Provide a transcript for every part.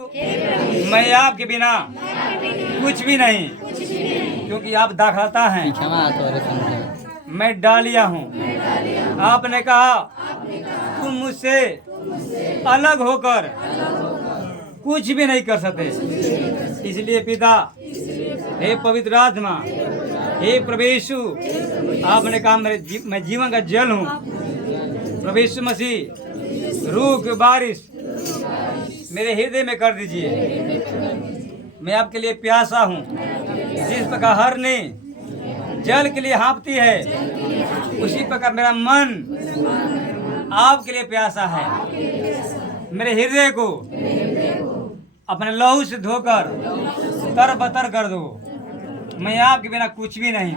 मैं आपके बिना कुछ भी नहीं, क्योंकि आप दाखलता हैं, मैं डालिया हूँ। आपने कहा तुम मुझसे अलग होकर कुछ भी नहीं कर सकते। इसलिए पिता, हे पवित्र आत्मा, हे प्रभु यीशु, आपने कहा मैं जीवन का जल हूँ। प्रभु यीशु मसीह, रूह की बारिश मेरे हृदय में कर दीजिए। मैं आपके लिए प्यासा हूँ। जिस प्रकार हरनी जल के लिए हाँफती है, उसी प्रकार मेरा मन आपके लिए प्यासा है। मेरे हृदय को अपने लहू से धोकर तरबतर कर दो। मैं आपके बिना कुछ भी नहीं,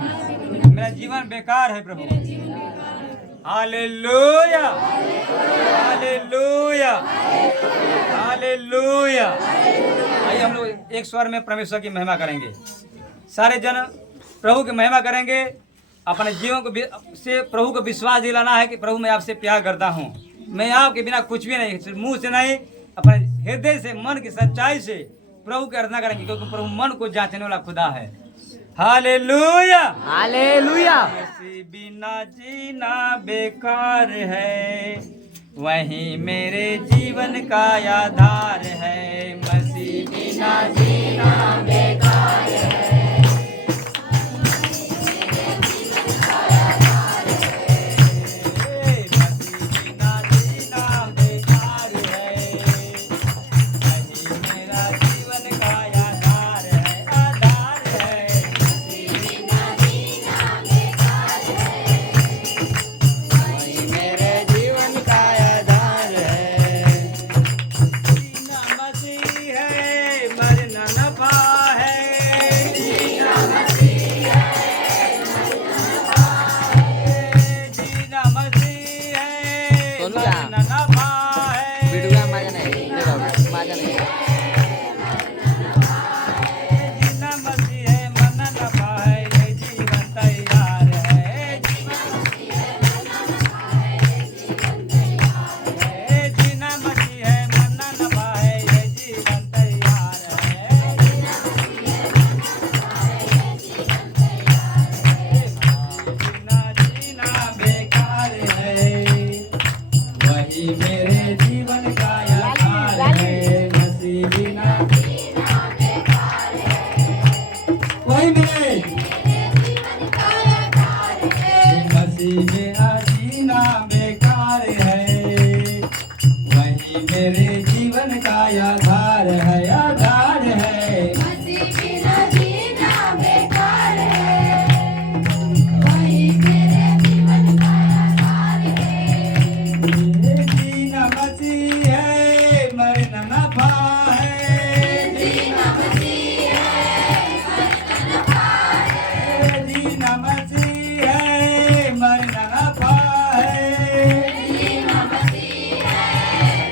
मेरा जीवन बेकार है प्रभु। Hallelujah, hallelujah, hallelujah. आइए हम लोग एक स्वर में परमेश्वर की महिमा करेंगे। सारे जन प्रभु की महिमा करेंगे। अपने जीवन को से प्रभु को विश्वास दिलाना है कि प्रभु मैं आपसे प्यार करता हूँ। मैं आपके बिना कुछ भी नहीं, सिर्फ मुंह से नहीं, अपने हृदय से, मन की सच्चाई से प्रभु की आराधना करेंगे, क्योंकि प्रभु मन को जांचने वाला खुदा है। Hallelujah, hallelujah. मसीह बिना जीना बेकार है, वही मेरे जीवन का आधार है। मसीह बिना जीना बेकार है, मेरे जीवन का आधार है, आधार है। मसीह बिना जीना बेकार है, वही मेरे जीवन का आधार है। जीना मसीह है, मरना नफा है। जीना मसीह है, मरना नफा है। जीना मसीह है, मरना नफा है। जीना मसीह है,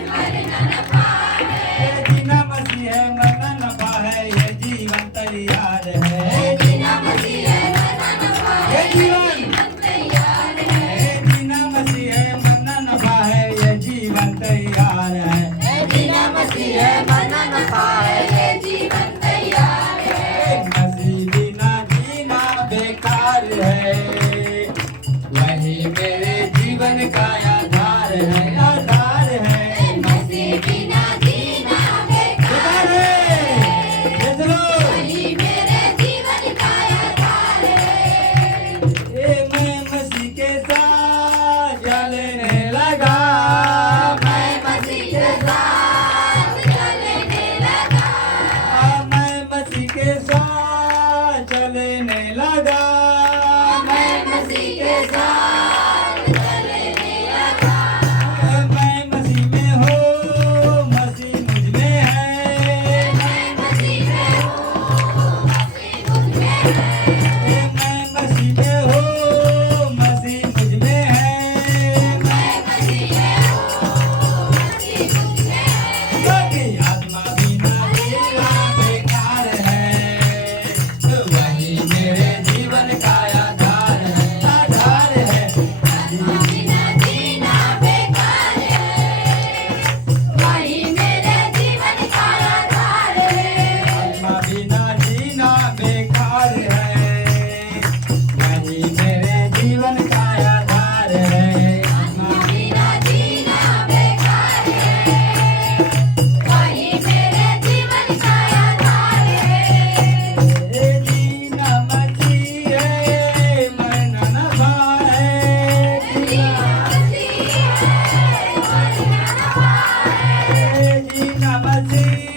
मरना नफा है। जीना मसीह है, मरना नफा है, ये जीवन तैयार है। जीना मसीह है, मरना नफा है, ये जीवन तैयार है। जीना मसीह है, मरना नफा है, ये जीवन तैयार है। जीना मसीह है, मरना नफा है, ये जीवन तैयार है। मसीह बिना जीना बेकार है, वही मेरे जीवन का आधार है, आधार है। मसीह बिना जीना बेकार है, ये चलो। वही मेरे जीवन का आधार है। मैं मसीह के साथ चलने लगा, मैं मसीह के साथ चलने लगा।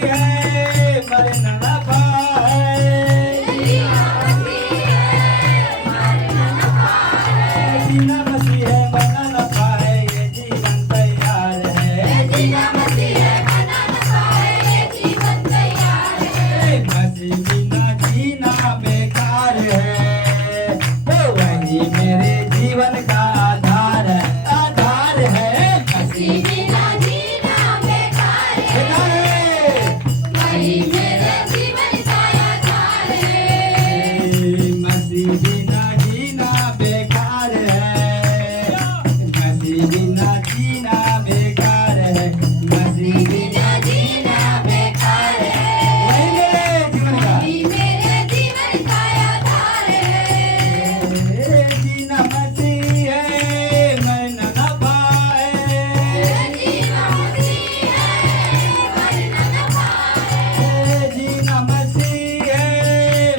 है मरना नफा है जीना मसीह है मरना नफा है जीना मसीह है मरना नफा है ये जीवन तैयार है जीना मसीह है मरना नफा है ये जीवन तैयार है मसीह बिना जीना बेकार है वही मेरे जीवन का आधार है मसीह बिना जीना बेकार है वही मेरे जीवन का आधार है मसीह बिना जीना बेकार है मसीह बिना जीना बेकार है मसीह बिना जीना बेकार है वही मेरे जीवन का वही मेरे जीवन का आधार है जीना मसीह है मरना नफा है जीना मसीह है मरना नफा है जीना मसीह है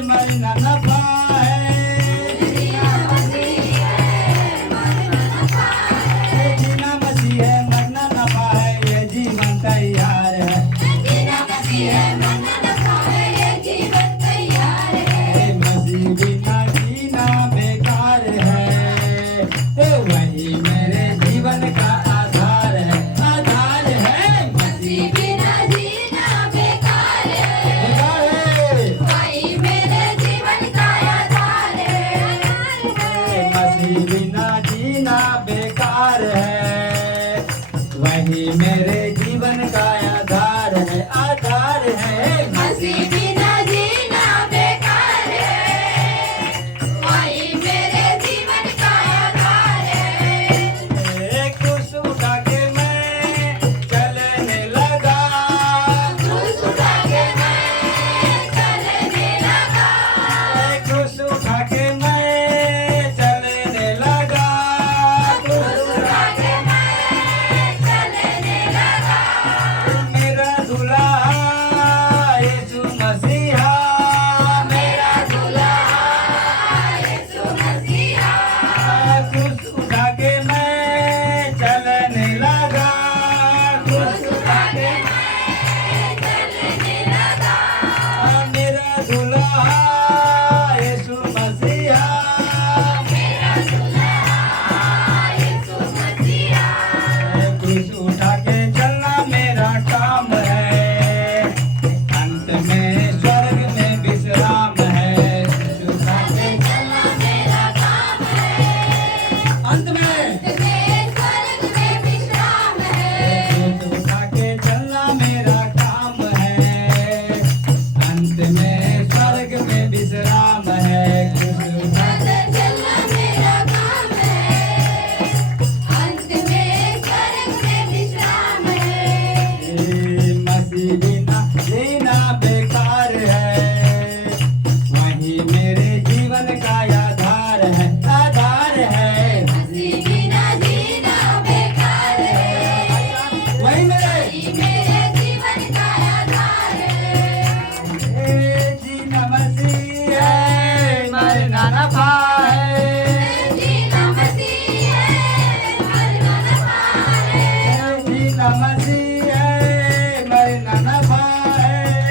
मरना नफा है जीना मसीह है मरना नफा है जीना मसीह है मरना नफा है ये जीवन तैयार है जीना मसीह है मरना नफा है ये जीवन तैयार है मसीह बिना जीना बेकार है वही मेरे जीवन का आधार है मसीह बिना जीना बेकार है वही मेरे जीवन का आधार है मसीह बिना जीना बेकार है वही मेरे जीवन का आधार है मसीह बिना जीना बेकार है वही मेरे जीवन का आधार है कुछ उठा के मैं चलने लगा क्रूस उठा के मैं चलने लगा कुछ उठा के मैं चलने लगा क्रूस उठा के मैं चलने लगा मेरा दूल्हा यीशु मसीहा मेरा दूल्हा यीशु मसीहा कुछ उठा के मैं चलने लगा क्रूस उठा के मैं चलने लगा मेरा दूल्हा यीशु मसीहा मेरा दूल्हा यीशु मसीहा कुछ उठा के चलना मेरा काम है अंत में स्वर्ग में विश्राम है कुछ उठा के चलना मेरा काम है अंत में तुम्हें स्वर्ग में विश्राम है कुछ उठा के चलना मेरा काम है अंत में स्वर्ग में विश्राम है कुछ उठा चलना मेरा काम है अंत में स्वर्ग में विश्राम है मसीह बिना जीना बेकार है वही मेरे जीवन का आधार है मसीह बिना जीना बेकार है वही मेरे वही मेरे जीवन का आधार है जीना मसीह है मरना नफा है जीना मसीह है मरना नफा है जीना मसीह है मरना नफा है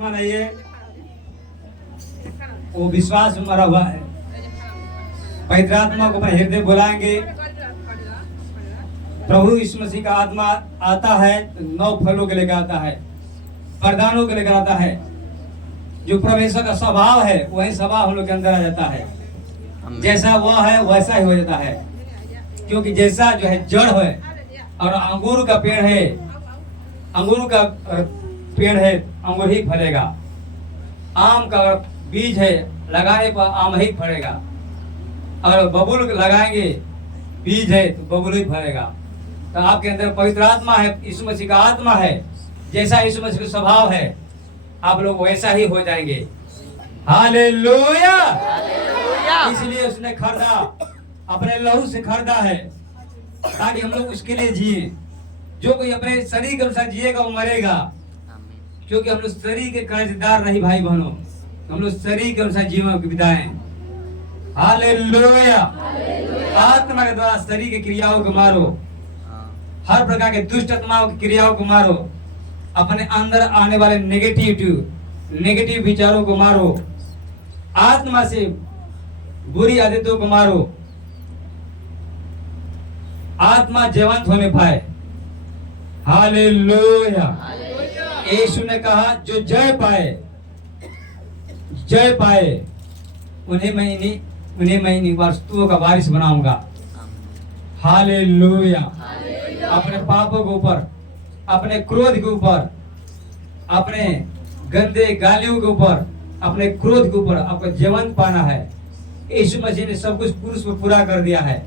आत्मा नहीं है, वो विश्वास में मरा हुआ है। पवित्र आत्मा को अपने हृदय बुलाएंगे। प्रभु यीशु मसीह का आत्मा आता है तो 9 फलों के लेकर आता है, वरदानों के लेकर आता है। जो परमेश्वर का स्वभाव है वही स्वभाव हम लोग के अंदर आ जाता है। जैसा वह है वैसा ही हो जाता है, क्योंकि जैसा जो है जड़ है और अंगूर का पेड़ है, अंगूर का पेड़ है, अंगूर ही फलेगा। आम का बीज है, लगाने पर आम ही फलेगा। अगर बबूल लगाएंगे बीज है तो बबूल ही फलेगा। तो आपके अंदर पवित्र आत्मा है, यीशु मसीह का आत्मा है। जैसा यीशु मसीह का स्वभाव है आप लोग वैसा ही हो जाएंगे। हालेलुया। इसलिए उसने खरीदा, अपने लहू से खरीदा है ताकि हम लोग उसके लिए जिए। जो कोई अपने शरीर के अनुसार जिएगा वो मरेगा, क्योंकि हम लोग शरीर के कर्जदार नहीं भाई बहनों, हम लोग शरीर के अनुसार जीवन बिताएं। हालेलुया। आत्मा के द्वारा शरीर की क्रियाओं को मारो, हर प्रकार के दुष्ट आत्माओं की क्रियाओं को मारो, अपने अंदर आने वाले नेगेटिव विचारों को मारो, आत्मा से बुरी आदतों को मारो, आत्मा जीवंत होने पाए। हालेलुया। यीशु ने कहा जो जय पाए उन्हें मैं वस्तुओं का वारिस बनाऊंगा। हालेलुया। अपने पापों के ऊपर, अपने क्रोध के ऊपर, अपने गंदे गालियों के ऊपर, अपने क्रोध के ऊपर आपको जीवंत पाना है। यीशु मसीह ने सब कुछ क्रूस पर पूरा कर दिया है।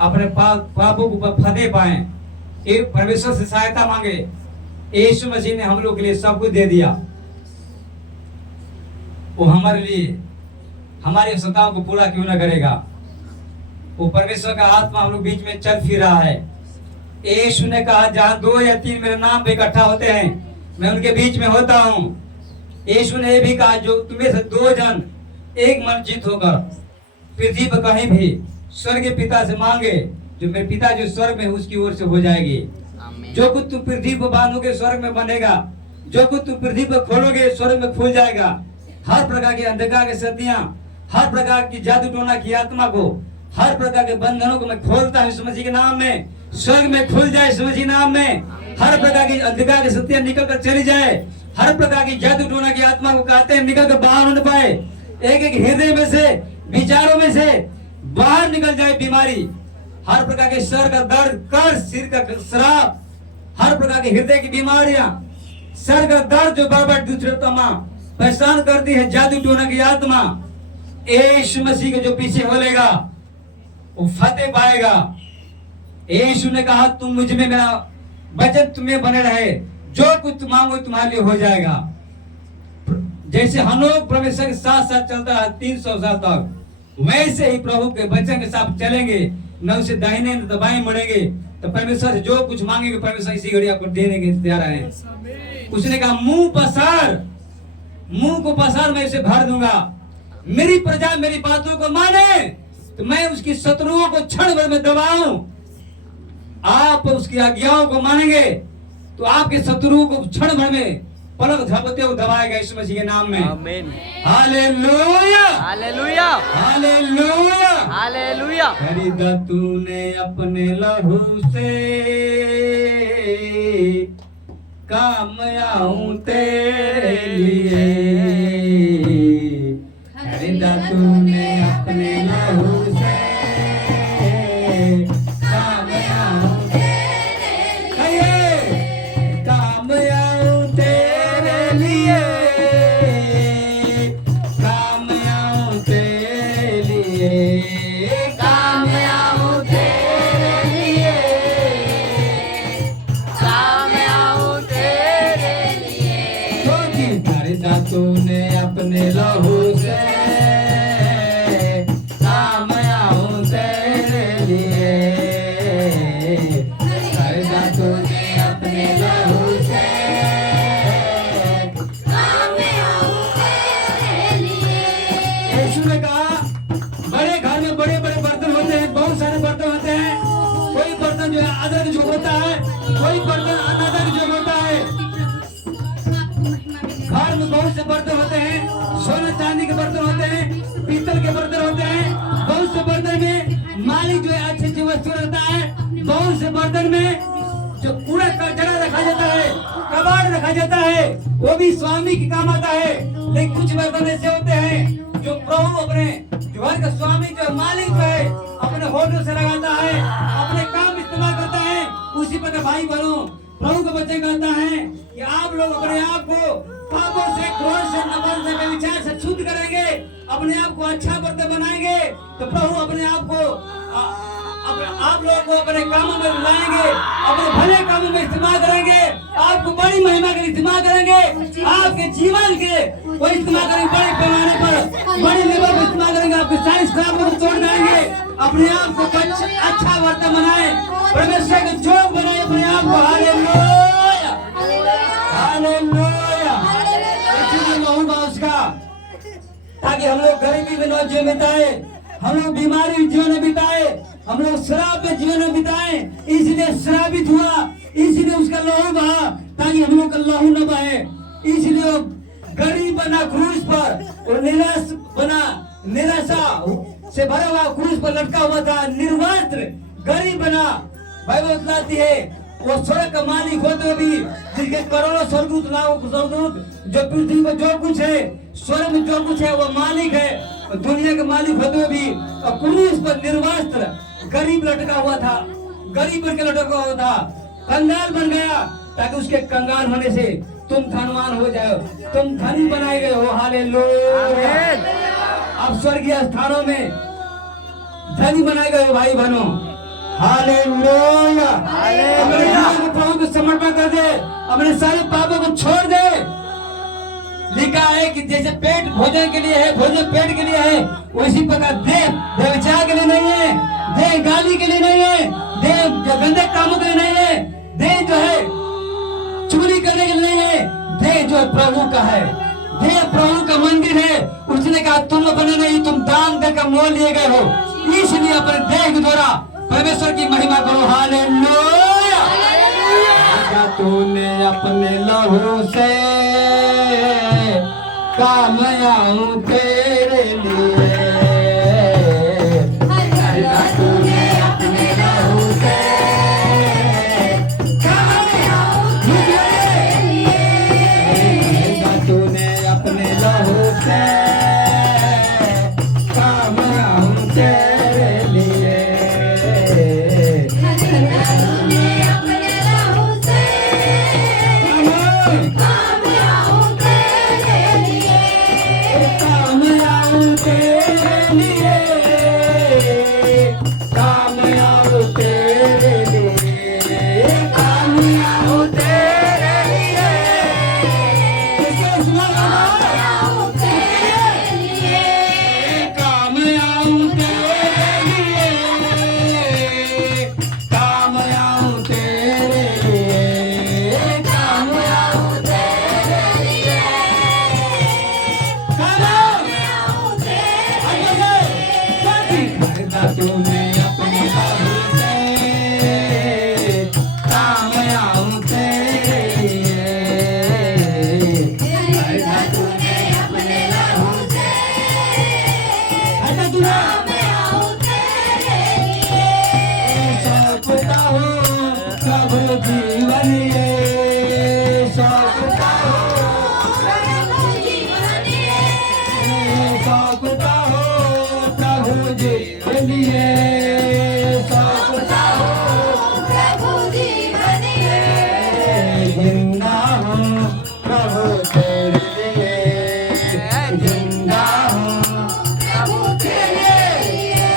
अपने पापों के ऊपर फतेह पाए, एक परमेश्वर से सहायता मांगे। यीशु मसीह ने हम लोग के लिए सब कुछ दे दिया। वो हमारे लिए हमारी आवश्यकताओं को पूरा क्यों ना करेगा। वो परमेश्वर का आत्मा हम लोग बीच में चल फिर रहा है। यीशु ने कहा जहाँ 2 या 3 मेरे नाम पे इकट्ठा होते हैं मैं उनके बीच में होता हूँ। यीशु ने भी कहा जो तुम्हें से 2 जन एक मन चित होकर पृथ्वी पर कहीं भी स्वर्ग के पिता से मांगे, जो मेरे पिता जो स्वर्ग में है उसकी ओर से हो जाएगी। जो कुछ तुम पृथ्वी पर बांधोगे स्वर्ग में बनेगा, जो कुछ तुम पृथ्वी पर खोलोगे स्वर्ग में खुल जाएगा। हर प्रकार के अंधकार की शक्तियां, हर प्रकार की जादू टोना की आत्मा को, हर प्रकार के बंधनों को मैं खोलता हूँ यीशु मसीह के नाम में। स्वर्ग में खुल जाए यीशु मसीह के नाम में। हर प्रकार की अंधकार की शक्तियां निकल कर चली जाए। हर प्रकार की जादू टोना की आत्मा को कहते हैं निकल कर बाहर होने पाए। एक एक हृदय में से, विचारों में से बाहर निकल जाए बीमारी। हर प्रकार के सर का दर्द, कर्ज, सिर का श्राप, हर प्रकार की हृदय की बीमारियां, सर का दर्द जो बार-बार दूसरे तमा परेशान करती है, जादू टोना की आत्मा, यीशु मसीह के जो पीछे बोलेगा वो फतेह पाएगा। यीशु ने कहा तुम मुझ में, मेरा वचन तुम्हें बने रहे, जो कुछ तुम मांगो तुम्हारे लिए हो जाएगा। जैसे हनोक परमेश्वर के साथ साथ चलता है 300 साल तक, वैसे ही प्रभु के वचन के साथ चलेंगे, न उसे दाहिने न बाएं मुड़ेंगे। तो परमेश्वर से जो कुछ मांगेंगे परमेश्वर इसी घड़ी आपको देने के तैयार है। उसने कहा मुंह को पसार मैं उसे भर दूंगा। मेरी प्रजा मेरी बातों को माने तो मैं उसकी शत्रुओं को क्षण भर में दबाऊं। आप उसकी आज्ञाओं को मानेंगे तो आपके शत्रुओं को क्षण भर में पलक झपकते हुए दबाएगा यीशु मसीह के नाम में। आमीन। Hallelujah, hallelujah, hallelujah, hallelujah. खरीदा तूने अपने लहू से, काम आऊं तेरे लिए। खरीदा तूने अपने लहू से, काम आऊं तेरे लिए, काम आऊं तेरे लिए, काम आऊं तेरे लिए, काम आऊं तेरे लिए, काम आऊं तेरे लिए। क्योंकि खरीदा तूने अपने लहू से, काम आऊं तेरे लिए। खरीदा तूने अपने लहू से, काम आऊं तेरे लिए। यीशु ने कहा बड़े घर में बड़े बड़े बर्तन होते हैं, बहुत सारे बर्तन होते हैं। कोई बर्तन जो है अदरक जो होता है, कोई बर्तन अनादर जो होता है। घर में बहुत बहुत से बर्तन होते हैं, सोने चांदी के बर्तन होते हैं, पीतल के बर्तन होते हैं। बहुत से बर्तन में मालिक जो है अच्छी अच्छी वस्तु रखता है। बहुत से बर्तन में जो कूड़ा कचरा रखा जाता है, कबाड़ रखा जाता है, वो भी स्वामी के काम आता है। लेकिन कुछ बर्तन ऐसे होते हैं जो प्रभु अपने घर का स्वामी जो मालिक जो है अपने होठों से लगाता है, अपने काम इस्तेमाल करता है। उसी पर भाई बहनों, प्रभु का वचन कहता है कि आप लोग अपने आप को पापों से, क्रोध से, नफरत से, व्यभिचार से शुद्ध करेंगे, अपने आप को अच्छा बर्तन बनाएंगे, तो प्रभु अपने आप को आप लोगों को अपने कामों में लाएंगे, अपने भले कामों में इस्तेमाल करेंगे, आपको बड़ी महिमा के लिए इस्तेमाल करेंगे, आपके जीवन के वो इस्तेमाल करेंगे, बड़े पैमाने पर बड़ी लेवल पर इस्तेमाल करेंगे, आपके साइंस खराबों को तोड़ देंगे, अपने आप को अच्छा बर्तन बनाए, परमेश्वर के जोग बनाए अपने आप को। Hallelujah, hallelujah. इसीलिए कहूँगा उसका, ताकि हम लोग गरीबी में न जीवन बिताए, हम लोग बीमारी में जीवन बिताए, हम लोग शराब में जीवन बिताए, इसलिए शराबित हुआ, इसलिए उसका लहू बहा, ताकि हम लोग का लहू न बहे। इसलिए गरीब बना क्रूस पर, और निराश बना, निराशा से भरा हुआ क्रूस पर लटका हुआ था, निर्वस्त्र गरीब बना। बाइबल बताती है वो स्वर्ग का मालिक होते हुए भी, जिसके करोड़ों स्वर्गदूत, लाखों स्वर्गदूत, जो पृथ्वी पर जो कुछ है, स्वर्ग में जो कुछ है, वो मालिक है, दुनिया के मालिक होते हुए भी क्रूस पर निर्वस्त्र गरीब लटका हुआ था, गरीब बन के लटका हुआ था, कंगाल बन गया, ताकि उसके कंगाल होने से तुम धनवान हो जाओ, तुम धनी बनाए गए हो। हालेलुया। आप स्वर्गीय स्थानों में धनी बनाए गए हो भाई बहनों। हालेलुया। अपने जीवन को प्रभु को समर्पण कर दे, अपने सारे पापों को छोड़ दे। लिखा है कि जैसे पेट भोजन के लिए है, भोजन पेट के लिए है, उसी प्रकार देह व्यभिचार के लिए नहीं है, देह गाली के लिए नहीं है, देह गंदे कामों के लिए नहीं है, देह जो है चुगली करने के लिए नहीं है, देह जो है प्रभु का है, देह प्रभु का मंदिर है। उसने कहा तुम अपने नहीं, तुम दान देकर मोल लिए गए हो, इसलिए अपने देह के द्वारा परमेश्वर की महिमा करो। हालेलुया। तूने अपने लहू से काम आऊं तेरे लिए, तूने अपने लहू से काम आऊं तेरे लिए, तूने अपने लहू से काम आऊं तेरे लिए, तूने अपने लहू से काम आऊं तेरे लिए, काम आऊं तेरे लिए, काम आऊं तेरे लिए, काम आऊं तेरे लिए, काम आऊं तेरे लिए, काम आऊं तेरे लिए, काम आऊं तेरे लिए, काम आऊं तेरे लिए, तूने अपने लहू से काम आऊं तेरे लिए, तूने अपने लहू से काम आऊं तेरे लिए, सौंपता हूँ प्रभु जीवन ये, सौंपता हूँ प्रभु जीवन ये, सौंपता हूँ प्रभु जीवन ये, सौंपता हूँ प्रभु जीवन ये, जिंदा हूँ प्रभु तेरे लिए, जिंदा हूँ प्रभु तेरे लिए,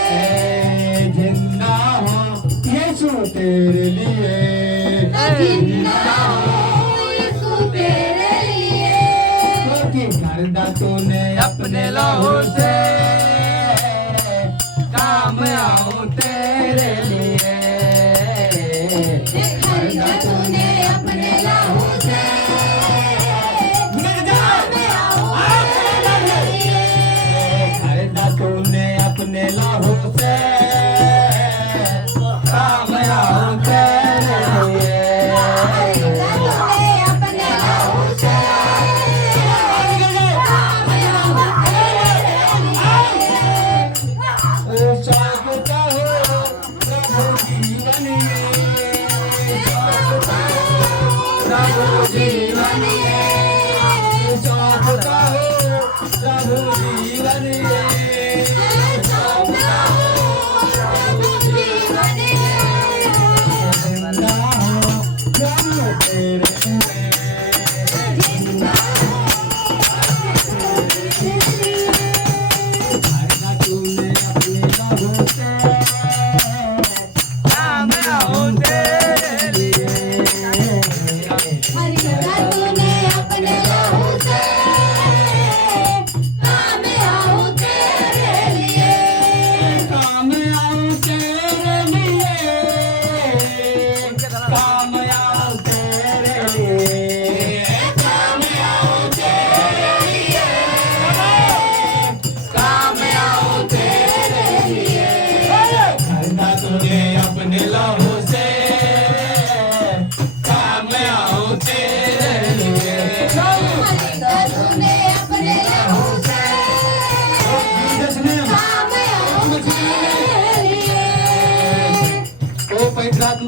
जिंदा हूँ यीशु तेरे लिए, जिंदा हूँ यीशु तेरे लिए, क्योंकि मर्दा तूने अपने लहू से काम आऊं तेरे लिए, मर्दा तूने अपने लहू से काम आऊं तेरे लिए, मर्दा तूने अपने लहू से काम आऊं तेरे लिए, तूने अपने लहू से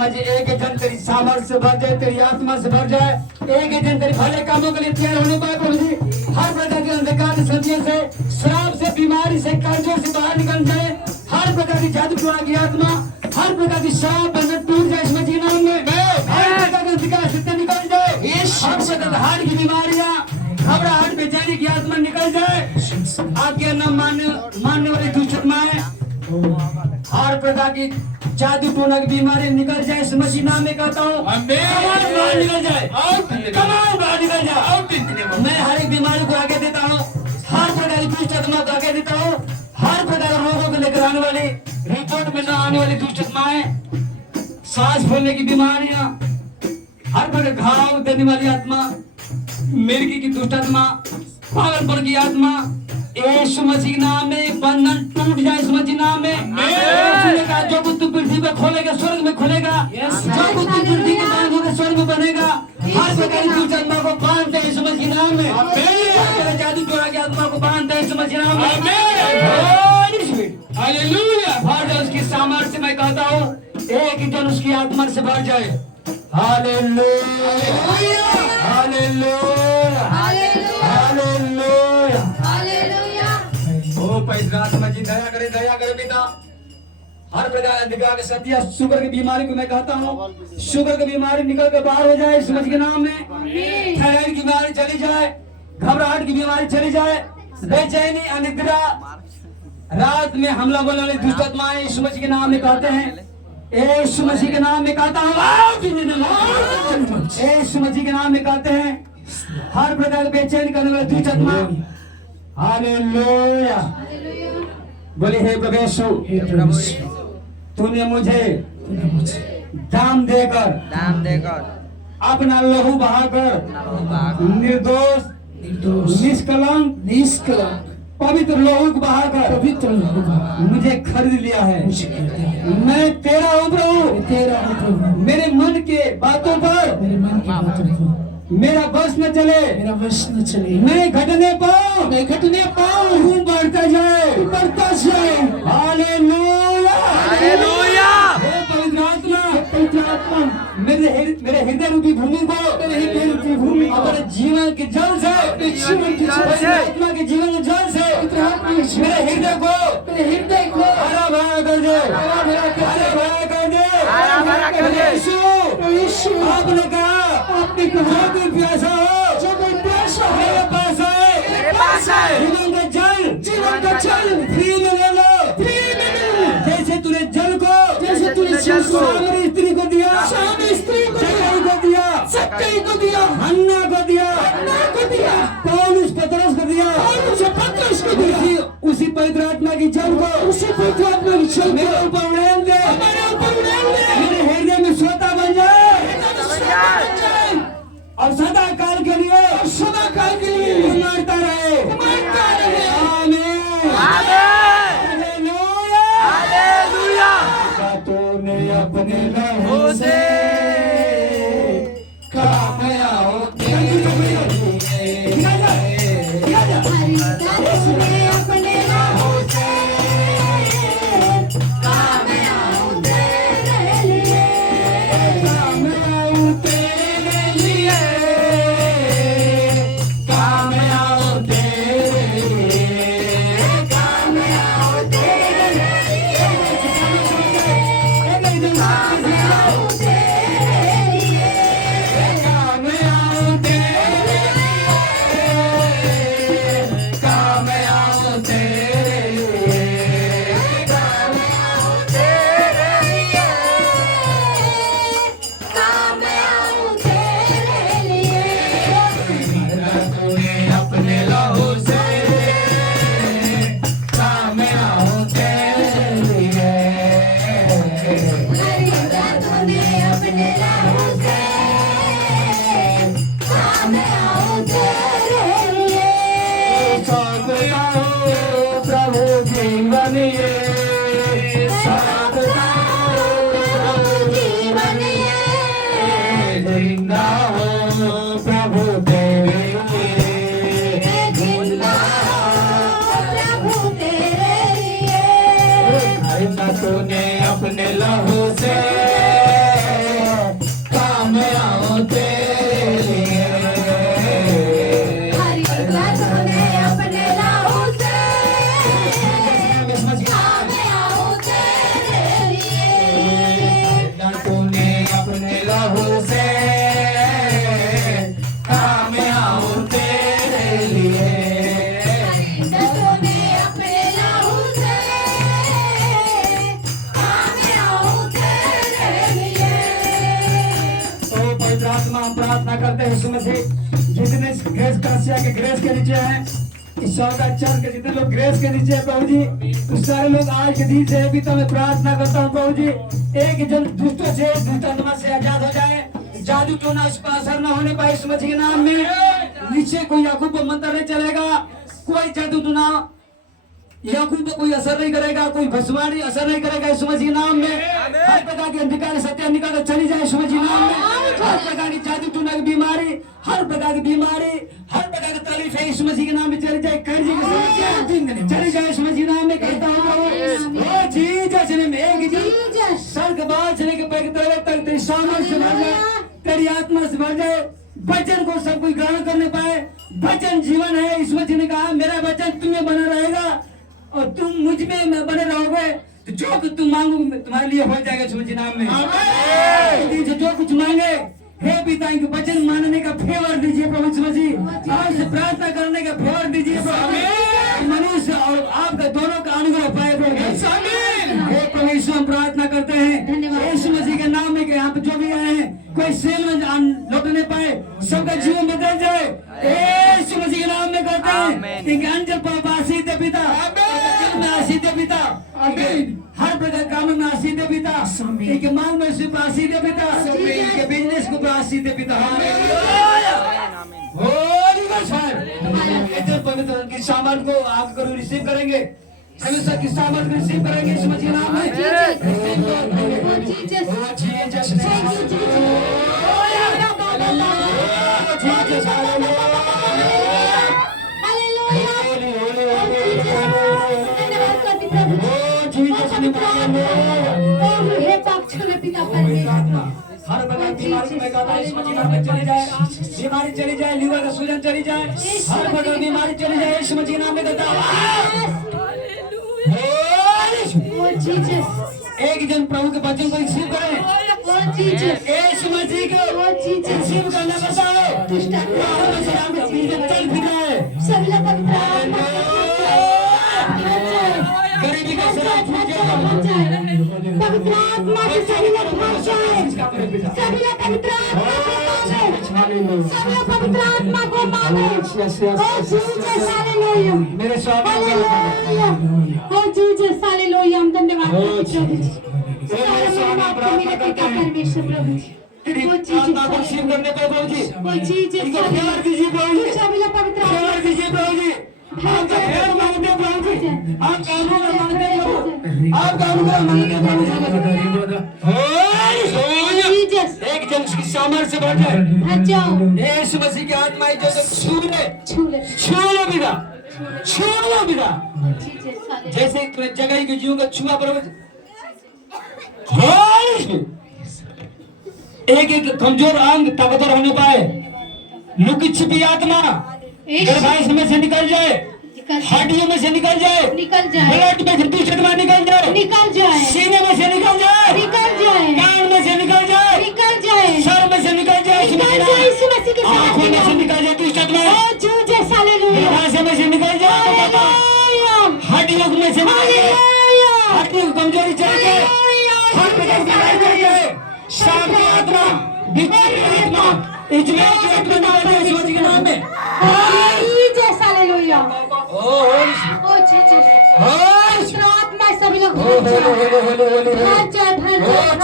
आत्मा जी एक एक जन तेरी सामर्थ्य से भर जाए, तेरी आत्मा से भर जाए, एक एक जन तेरे भले कामों के लिए तैयार होने पाए प्रभु जी। हर प्रकार के अंधकार की संधियों से, श्राप से, बीमारी से, कर्जों से बाहर निकल जाए। हर प्रकार की जादू टोना की आत्मा, हर प्रकार की श्राप बंधन टूट जाए इसमें जी नाम में। हर प्रकार के अंधकार से निकल जाए। हर प्रकार हार्ट की बीमारियां, घबराहट, बेचैनी की आत्मा निकल जाए। आज्ञा न मानने वाली दुष्ट आत्माएं, हर प्रकार की जादू टोना की बीमारी निकल जाए इस मसीह नाम में कहता हूँ। बाहर निकल जाए, कमाल बाहर निकल जाए। मैं हर एक बीमारी को आगे देता हूँ, हर प्रकार की दुष्ट आत्मा को आगे देता हूँ। हर प्रकार के रोगों को लेकर आने वाली, रिपोर्ट में न आने वाली दुष्ट आत्माएं, सांस फूलने की बीमारियां, हर प्रकार घाव देने वाली आत्मा, मिर्गी की दुष्ट आत्मा, पागलपन की आत्मा, यीशु मसीह नाम में बंधन टूट जाए इस मसीह नाम में। खुलेगा जो कुछ तू पृथ्वी पे खोलेगा स्वर्ग में खुलेगा, जो कुछ तू पृथ्वी के बांधोगे स्वर्ग में बनेगा। हर प्रकार की दुष्ट आत्मा को बांधते हैं इस मसीह नाम में। जादू टोना की आत्मा को बांधते हैं इस मसीह नाम में। हालेलुया। भर जाए उसकी सामर्थ्य, मैं कहता हूँ एक ही जन उसकी आत्मा से भर जाए। Hallelujah, hallelujah, hallelujah, hallelujah. ओ पवित्र आत्मा जी दया करे पिता। हर प्रकार अंधकार के सतिया शुगर की बीमारी को मैं कहता हूँ, शुगर की बीमारी निकल कर बाहर हो जाए समझ के नाम में। थायराइड की बीमारी चली जाए, घबराहट की बीमारी चली जाए, बेचैनी, अनिद्रा, रात में हमला बोलने वाली दुष्ट आत्माएं यीशु मसीह के नाम में कहते हैं। यीशु मसीह के नाम में कहता हूँ, यीशु मसीह के नाम में कहते हैं। हर प्रकार के बेचैन करने वाले दुष्ट आत्मा, हालेलुया। बोले हे प्रभु यीशु, तूने मुझे दाम देकर अपना लहू बहाकर निर्दोष, निष्कलंक पवित्र लहू को बहाकर मुझे खरीद लिया है। मैं तेरा हूँ प्रभु। मेरे मन के बातों पर मेरा बस न चले, मैं घटने पाऊँ, तू बढ़ता जाए। Hallelujah, hallelujah. पवित्र आत्मा मेरे हृदय रूपी भूमि को, अपने जीवन के जल से, आत्मा के जीवन के जल से मेरे हृदय को हरा भरा कर दे, यीशु आपने कहा जो कोई प्यासा हो मेरे पास आए, जीवन का जल फ्री में ले लो। जैसे तूने जल को सामरी स्त्री को दिया, सक्कई को दिया, हन्ना को दिया, पौलुस पतरस को दिया, उसी पवित्र आत्मा की जल को मेरे ऊपर उड़ेल दे, मेरे हृदय में सोता बन जाए और सदा काल के लिए मरता रहे। हालेलुया। तूने अपने लहू से कामया होके उसने अपने लहू से इस सौदा चर्च के जितने लोग ग्रेस के नीचे है प्रभु जी, उस सारे लोग आज के दिन से भी तो मैं प्रार्थना करता हूँ प्रभु जी, एक जन दुष्टों से दुष्टात्मा से आजाद हो जाए, जादू टोना उस पर असर न होने पाए यीशु मसीह के नाम में। नीचे कोई याकूब मंत्र नहीं चलेगा, कोई जादू टोना याकूब को कोई असर नहीं करेगा, कोई भस्मानी असर नहीं करेगा यीशु मसीह के नाम में। हर प्रकार की अंधकार सत्य निकाल चली जाए यीशु मसीह के नाम में। हर प्रकार की जादू टोना की बीमारी, हर प्रकार की बीमारी, हर प्रकार की तकलीफ है यीशु मसीह के नाम में चली जाए, कर्ज की समस्या चली जाए यीशु मसीह के नाम में कहता हूँ। ओ जीसस नेम, एक जी स्वर्ग बाल चले के पैर तक तेरी सामर्थ से भर जाए, तेरी आत्मा से भर जाए, वचन को सब कोई ग्रहण करने पाए। वचन जीवन है, यीशु मसीह ने कहा मेरा वचन तुम्हें बना रहेगा और तुम मुझ में बने रहोगे, तो जो कुछ तुम मांगोगे तुम्हारे लिए हो जाएगा यीशु मसीह नाम में। जो कुछ मांगे हे पिता, इनके वचन मानने का फेवर दीजिए प्रभु यीशु मसीह, आपसे प्रार्थना करने का फेवर दीजिए प्रभु, मनुष्य और आपका दोनों का अनुग्रह पाए प्रभु। हे प्रभु यीशु, हम प्रार्थना करते हैं यीशु मसीह के नाम में कि यहाँ पे जो भी आए हैं कोई सेल में लौटने पाए, सबका जीवन बदल जाए यीशु मसीह के नाम में करते हैं। इनके अंजल पर आशीष दे पिता, में आशीष दे पिता, हर प्रकार काम में आशीष दे पिता, इनके माल में सिर्फ आशीष दे पिता, इनके बिजनेस को आशीष दे पिता। होली गॉड फायर, पवित्र की सामान को आप करो रिसीव करेंगे, हमेशा की सामान को रिसीव करेंगे यीशु मसीह के नाम हर प्रकार की बीमारी में कहता है यीशु मसीह नाम में चली जाए, बीमारी चली जाए, लीवर का सूजन चली जाए, हर प्रकार की बीमारी चली जाए यीशु मसीह नाम में कहता है। एक जन प्रभु के वचन को रिसीव करें, यीशु मसीह को रिसीव करना पड़ता है, चल फिर है गरीबी का शराब छूट जाए, पवित्र आत्मा के सभी लोग भर जाए, सभी लोग पवित्र आत्मा को माने, सभी लोग पवित्र आत्मा को माने। ओ जीसस हालेलुया, मेरे स्वामी हालेलुया, ओ जीसस हालेलुया, हम धन्यवाद करते हैं परमेश्वर प्रभु जी। ओ आत्मा को रिसीव करने पे प्रभु जी, ओ जीसस इनको प्यार दीजिए प्रभु जी, सभी लोग पवित्र प्यार दीजिए प्रभु जी, आपका प्यार मांगते प्रभु जी, आप कानून मांगते प्रभु, आप कानून मांगते प्रभु जी। एक जन की सामर्थ से बढ़ जाए यीशु मसीह की आत्मा जो छू लो बिना, छू लो बिना, जैसे तुम्हें जगह की जीव का छुआ प्रभु, एक एक कमजोर अंग ताकतवर होने पाए, लुकी छिपी आत्मा गर्भाशय में से निकल जाए, हड्डियों में से निकल जाए, ब्लड में से दूषित में निकल जाए, सीने में से निकल जाए, कान में से निकल जाए, सर में से निकल जाए, आंखों में से निकल जाए, दूषित में गर्भाशय में से निकल जाए, हड्डियों में से निकल जाए, हड्डियों की कमजोरी चली जाए, हर प्रकार की बीमारी चली जाए, सांप की आत्मा, बिच्छू की आत्मा, इजमेर की आत्मा निकल जाए यीशु मसीह के नाम में। हालेलुया, ओ जीसस, आत्मा सभी लोग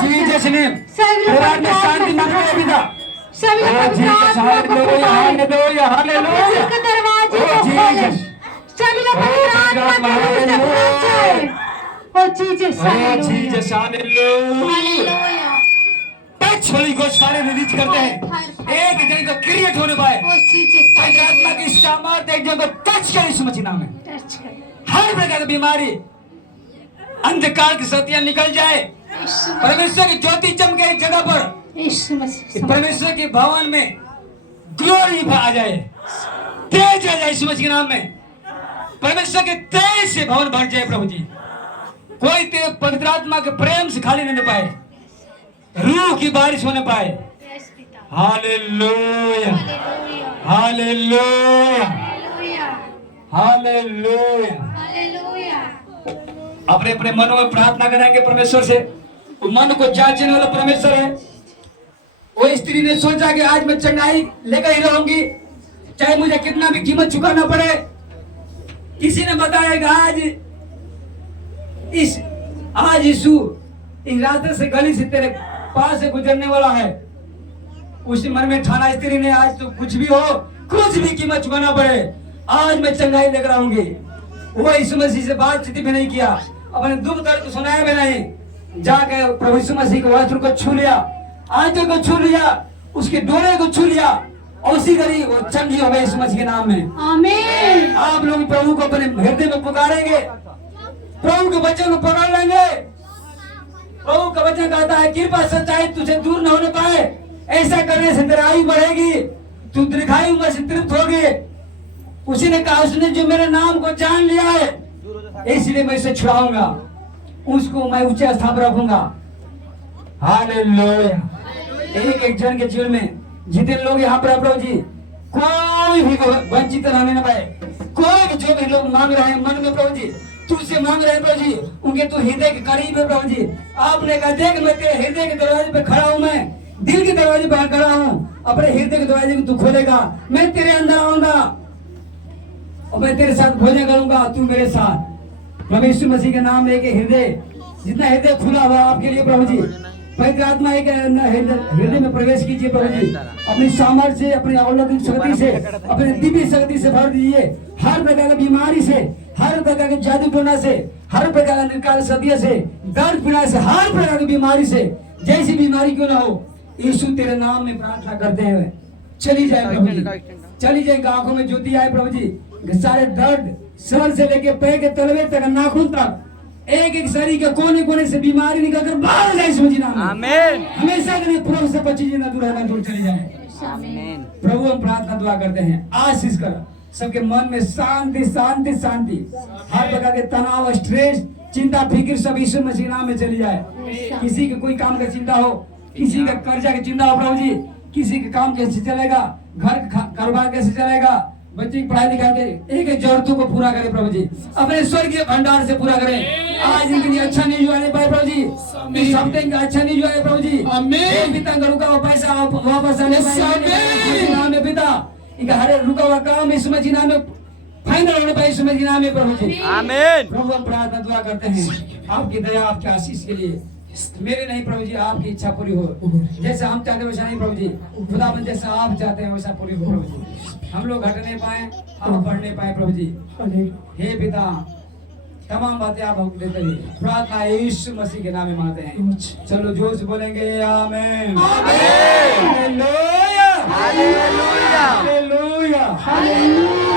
जीसस नेम, परिवार में शांति मांगने पिता, सभी लोग हालेलुया, हालेलुया, के दरवाजे को खोले, सभी लोग पवित्र आत्मा के अंदर पहुंच जाए। ओ Jesus, Jesus hallelujah, hallelujah, touch holy को सारे रिलीज करते हैं, एक जन का क्रिएट होने पाए, ओ जीसस, आत्मा की सामर्थ एक जन को टच करे यीशु मसीह नाम में, टच कर हर प्रकार की बीमारी, अंधकार की शक्तियां निकल जाए, परमेश्वर की ज्योति चमके एक जगह पर, यीशु मसीह, परमेश्वर के भवन में ग्लोरी आ जाए, तेज आ जाए यीशु मसीह के नाम में, परमेश्वर के तेज से भवन भर जाए प्रभु जी, कोई तेज पवित्र आत्मा के प्रेम से खाली नहीं पाए, रूह की बारिश होने पाए। Hallelujah, hallelujah, hallelujah. अपने अपने मनों में प्रार्थना करेंगे परमेश्वर से, मन को जांचने वाला परमेश्वर है। वो स्त्री ने सोचा कि आज मैं चंगाई लेकर ही रहूंगी, चाहे मुझे कितना भी कीमत चुकाना पड़े, किसी ने बताया कि आज यीशु इस रास्ते से गली से तेरे पास से गुजरने वाला है। उसी मन में ठाना स्त्री ने, आज तो कुछ भी हो, कुछ भी कीमत चुकाना पड़े, आज मैं चंगाई लेकर आऊंगी। वो यीशु मसीह से बातचीत भी नहीं किया, अपने दुख दर्द सुनाया भी नहीं, जाकर प्रभु यीशु मसीह के वस्त्र को छू लिया, आंचल को छू लिया, उसके डोरे को छू लिया और उसी घड़ी वो चंगी हो गई यीशु मसीह के नाम में। आमीन। आप लोग प्रभु को अपने हृदय में पुकारेंगे, प्रभु के वचन को पकड़ लेंगे। प्रभु का वचन कहता है कृपा सच्चाई तुझे दूर न होने पाए, ऐसा करने से तेरी आयु बढ़ेगी, तू दीर्घायु में से तृप्त होगी। उसी ने कहा, उसने जो मेरे नाम को जान लिया है इसलिए मैं इसे छुड़ाऊंगा, उसको मैं ऊंचे स्थान पर रखूंगा। हालेलुया। एक एक जन के जीवन में जितने लोग यहाँ पर प्रभु जी, कोई भी वंचित रहने न पाए, कोई भी जो भी लोग मांग रहे हैं मन में प्रभु जी, तुझसे मांग रहे हैं प्रभु जी, उनके तू हृदय के करीब है प्रभु जी। आपने कहा देख मैं तेरे हृदय के दरवाजे पे खड़ा हूँ, मैं दिल के दरवाजे पे खड़ा हूँ, अपने हृदय के दरवाजे को तू खोलेगा, मैं तेरे अंदर आऊंगा और मैं तेरे साथ भोजन करूंगा, तू मेरे साथ। प्रभु यीशु मसीह के नाम में एक हृदय, जितना हृदय खुला हुआ आपके लिए प्रभु जी, पवित्र आत्मा एक हृदय में प्रवेश कीजिए प्रभु जी, अपनी सामर्थ्य से, अपनी अलौकिक शक्ति से, अपने दिव्य शक्ति से भर दीजिए। हर प्रकार की बीमारी से, हर प्रकार के जादू टोना से, हर प्रकार का निकाल सदिया से, दर्द पीड़ा से, हर प्रकार की बीमारी से, जैसी बीमारी क्यों ना हो, यीशु तेरे नाम में प्रार्थना करते हैं चली जाए प्रभु जी, चली जाए। आंखों में ज्योति आए प्रभु जी, सारे दर्द सर से लेके पैर के तलवे तक, नाखून तक, एक एक शरीर के कोने कोने से बीमारी निकल कर बाहर जाए यीशु नाम में। आमीन। हमेशा के लिए प्रभु से 25 दिन दूर रहना, दूर चली जाए। आमीन। प्रभु हम प्रार्थना दुआ करते हैं, आशीष कर सबके मन में शांति शांति शांति, हर प्रकार के तनाव, स्ट्रेस, चिंता, फिक्र सब यीशु मसीह नाम में चली जाए। किसी के कोई काम का चिंता हो, किसी का कर्जा की चिंता हो प्रभु जी, किसी का काम कैसे चलेगा, घर कारोबार कैसे चलेगा, बच्चे की पढ़ाई लिखाई के एक एक जरूरतों को पूरा करे प्रभु जी, अपने स्वर्गीय भंडार से पूरा करें। आज इनके लिए अच्छा न्यूज आने पाए प्रभु जी, इस हफ्ते इनका अच्छा न्यूज आए प्रभु जी। आमीन। पिता का रुका हुआ पैसा वापस आने पाए नाम में, पिता इनका हर रुका हुआ काम यीशु मसीह नाम में फाइनल होने पाए यीशु मसीह नाम में प्रभु जी। आमीन। प्रभु हम प्रार्थना दुआ करते हैं आपकी दया, आपके आशीष के लिए, मेरे नहीं प्रभु जी, आपकी इच्छा पूरी हो, जैसे हम चाहते वैसा नहीं प्रभु जी, खुदाबंद जैसा आप चाहते हैं वैसा पूरी हो प्रभु जी। हम लोग घटने पाए, आप बढ़ने पाए प्रभु जी। हे पिता, तमाम बातें आप हमको देते रहिए, प्रार्थना यीशु मसीह के नाम में मांगते हैं। चलो जोर से बोलेंगे आमीन। Hallelujah, hallelujah, hallelujah, hallelujah.